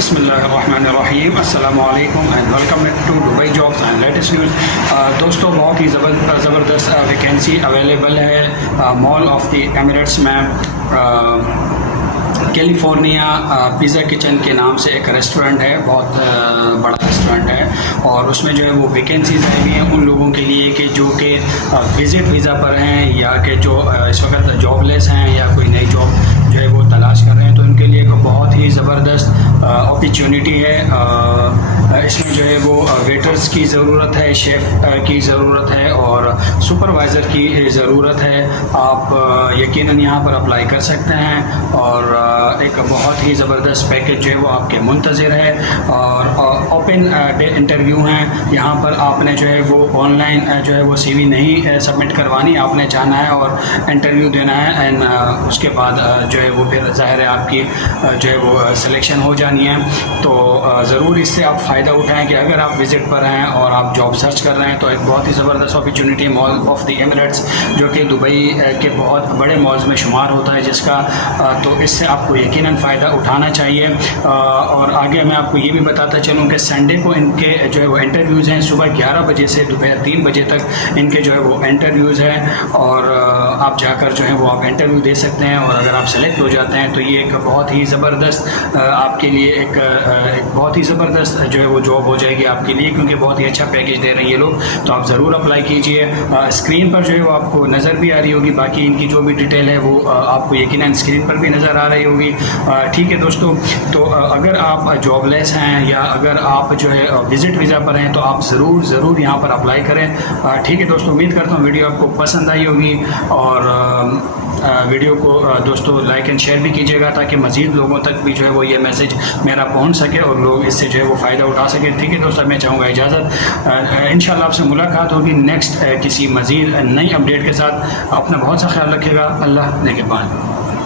بسم اللہ الرحمن الرحیم، السلام علیکم and welcome to Dubai jobs and latest news. دوستوں، بہت ہی زبردست ویکینسی اویلیبل ہے مال آف دی ایمریٹس میں۔ کیلیفورنیا پیزا کچن کے نام سے ایک ریسٹورنٹ ہے، بہت بڑا ریسٹورنٹ ہے، اور اس میں جو ہے وہ ویکینسیز آئی ہوئی ہیں ان لوگوں کے لیے کہ جو کہ وزٹ ویزا پر ہیں یا کہ جو اس وقت جاب لیس ہیں یا کوئی نئی جاب جو ہے وہ تلاش کر رہے ہیں، تو ان کے لیے ایک بہت ہی زبردست اپرچونیٹی ہے۔ اس میں جو ہے وہ ویٹرز کی ضرورت ہے، شیف کی ضرورت ہے اور سپروائزر کی ضرورت ہے۔ آپ یقیناً یہاں پر اپلائی کر سکتے ہیں اور ایک بہت ہی زبردست پیکج جو ہے وہ آپ کے منتظر ہے، اور اوپن ڈے انٹرویو ہیں۔ یہاں پر آپ نے جو ہے وہ آن لائن جو ہے وہ سی وی نہیں سبمٹ کروانی، آپ نے جانا ہے اور انٹرویو دینا ہے، اینڈ اس کے بعد جو ہے وہ پھر ظاہر ہے آپ کی جو ہے وہ سلیکشن ہو جانی ہے۔ تو ضرور اس سے آپ فائدہ اٹھائیں کہ اگر آپ وزٹ پر ہیں اور آپ جاب سرچ کر رہے ہیں تو ایک بہت ہی زبردست opportunity Mall of the Emirates, جو کہ دبئی کے بہت بڑے مالز میں شمار ہوتا ہے، جس کا تو اس سے آپ کو یقیناً فائدہ اٹھانا چاہیے۔ اور آگے میں آپ کو یہ بھی بتاتا چلوں کہ سنڈے کو ان کے جو ہے وہ انٹرویوز ہیں، صبح 11 بجے سے دوپہر 3 بجے تک ان کے جو ہے وہ انٹرویوز ہیں، اور آپ جا کر جو ہے وہ آپ انٹرویو دے سکتے ہیں، اور اگر آپ سلیکٹ ہو جاتے ہیں تو یہ ایک بہت ہی زبردست آپ کے لیے ایک بہت ہی زبردست جو ہے وہ جاب ہو جائے گی آپ کے لیے، کیونکہ بہت ہی اچھا پیکج دے رہے ہیں یہ لوگ۔ تو آپ ضرور اپلائی کیجئے۔ اسکرین پر جو ہے وہ آپ کو نظر بھی آ رہی ہوگی، باقی ان کی جو بھی ڈیٹیل ہے وہ آپ کو یقیناً اسکرین پر بھی نظر آ رہی ہوگی۔ ٹھیک ہے دوستوں، تو اگر آپ جاب لیس ہیں یا اگر آپ جو ہے وزٹ ویزا پر ہیں تو آپ ضرور یہاں پر اپلائی کریں۔ ٹھیک ہے دوستوں، امید کرتا ہوں ویڈیو آپ کو پسند آئی ہوگی، اور ویڈیو کو دوستوں لائک اینڈ شیئر بھی کیجیے گا تاکہ مزید لوگوں تک بھی جو ہے وہ یہ میسج میرا پہنچ سکے اور لوگ اس سے جو ہے وہ فائدہ اٹھا سکیں۔ ٹھیک ہے دوستوں، میں چاہوں گا اجازت، انشاءاللہ آپ سے ملاقات ہوگی نیکسٹ کسی مزید نئی اپڈیٹ کے ساتھ۔ اپنا بہت سا خیال رکھیے گا۔ اللہ نگہبان۔